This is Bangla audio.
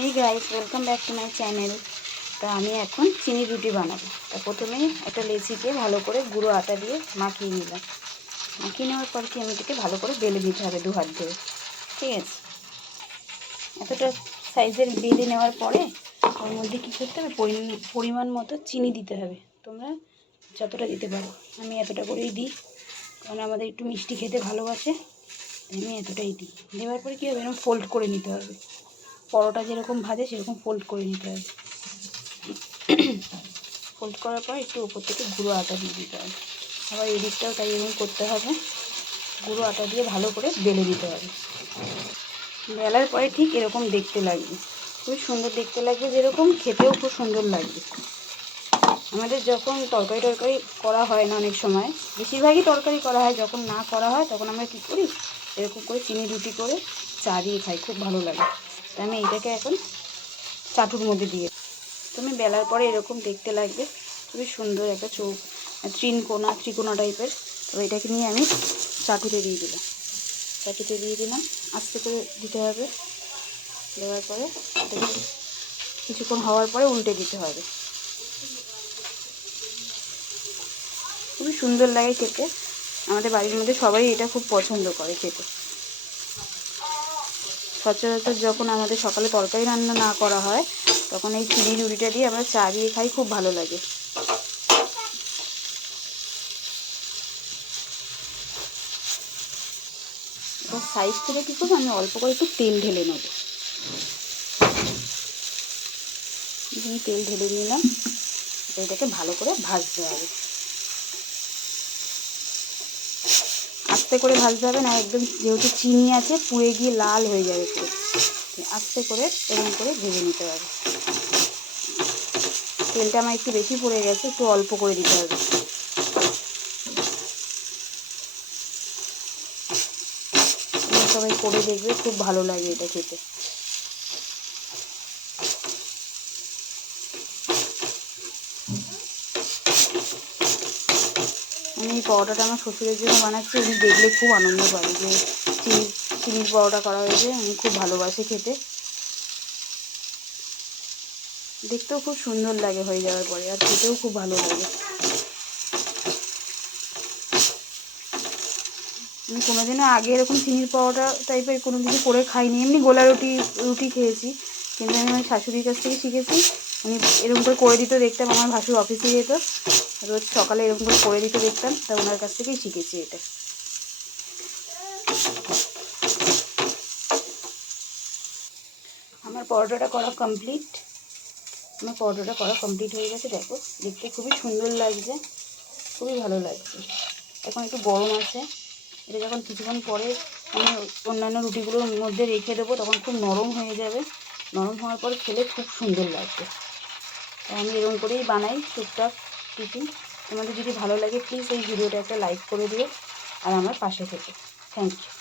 Hey guys welcome back to my channel. तो আমি এখন চিনি রুটি বানাবো। তো প্রথমে একটা লেচিকে ভালো করে গুঁড়ো আটা দিয়ে মাখিয়ে নিলাম। মাখিয়ে নেওয়ার পর কি আমি এটাকে ভালো করে বেলে দিতে হবে দু হাত ধরে। ঠিক আছে, এতটা সাইজের বেলে নেওয়ার পরে ওর মধ্যে কী করতে হবে, পরিমাণ মতো চিনি দিতে হবে। তোমরা যতটা দিতে পারো, আমি এতটা করেই দিই, কারণ আমাদের একটু মিষ্টি খেতে ভালোবাসে। আমি এতটাই দিই। দেওয়ার পরে কী হবে, এরকম ফোল্ড করে নিতে হবে। পরোটা যেরকম ভাজে সেরকম ফোল্ড করে নিতে হবে। ফোল্ড করার পর একটু উপর থেকে গুঁড়ো আটা দিয়ে দিতে হবে। আবার এদিকটাও তাই এরকম করতে হবে, গুঁড়ো আটা দিয়ে ভালো করে বেলে দিতে হবে। বেলার পরে ঠিক এরকম দেখতে লাগবে, খুব সুন্দর দেখতে লাগবে, যেরকম খেতেও খুব সুন্দর লাগবে। আমাদের যখন তরকারি করা হয় না, অনেক সময় বেশিরভাগই তরকারি করা হয়, যখন না করা হয় তখন আমরা কী করি, এরকম করে চিনি রুটি করে চা দিয়ে খাই, খুব ভালো লাগে। তাই আমি এটাকে এখন চাটুর মধ্যে দিয়ে, তুমি বেলার পরে এরকম দেখতে লাগবে, খুবই সুন্দর একটা ত্রিকোণা টাইপের। তো এটাকে নিয়ে আমি চাটুতে দিয়ে দিলাম। আস্তে করে দিতে হবে। দেওয়ার পরে এটাকে কিছুক্ষণ হওয়ার পরে উল্টে দিতে হবে। খুবই সুন্দর লাগে খেতে। আমাদের বাড়ির মধ্যে সবাই এটা খুব পছন্দ করে খেতে। সচরাচর যখন আমাদের সকালে তরকারি রান্না না করা হয়, তখন এই চিনি রুটিটা দিয়ে আমরা চা দিয়ে খাই, খুব ভালো লাগে। এবার সাইড থেকে কী করবো, আমি অল্প করে একটু তেল ঢেলে নেব। তেল ঢেলে নিলাম। এটাকে ভালো করে ভাজতে হবে, আস্তে করে ভাজতে হবে না, একদম যেহেতু চিনি আছে পুড়ে গিয়ে লাল হয়ে যাবে পুরো। আস্তে করে এরকম করে ভেজে নিতে হবে। তেলটা আমার একটু বেশি পড়ে গেছে, একটু অল্প করে দিতে হবে। সবাই করে দেখবে, খুব ভালো লাগে এটা খেতে। আমি এই পরোটাটা আমার শ্বশুরের জন্য বানাচ্ছি। উনি দেখলে খুব আনন্দ পাবে যে চিনির পরোটা করা হয়েছে। আমি খুব ভালোবাসি খেতে, দেখতেও খুব সুন্দর লাগে হয়ে যাওয়ার পরে, আর খেতেও খুব ভালো লাগে। আমি কোনোদিনও আগে এরকম চিনির পরোটা টাইপের কোনো কিছু করে খাইনি। এমনি গোলা রুটি খেয়েছি, কিন্তু আমি আমার শাশুড়ির কাছ থেকে শিখেছি। উনি এরকম করে দিতে দেখতাম, আমার ভাসুর অফিসে যেত, রোজ সকালে এরকম করে দিতে দেখতাম, তা ওনার কাছ থেকেই শিখেছি এটা। আমার পরোটাটা করা কমপ্লিট হয়ে গেছে। দেখো, দেখতে খুবই সুন্দর লাগছে, খুবই ভালো লাগছে। এখন একটু গরম আছে, এটা যখন কিছুক্ষণ পরে আমি অন্যান্য রুটিগুলোর মধ্যে রেখে দেবো, তখন খুব নরম হয়ে যাবে। নরম হওয়ার পর খেলে খুব সুন্দর লাগবে। তাই আমি এরকম করেই বানাই টুকটাক টিফিন। তোমাদের যদি ভালো লাগে প্লিজ এই ভিডিওটা একটা লাইক করে দিও, আর আমার পাশে থেকো। Thank you.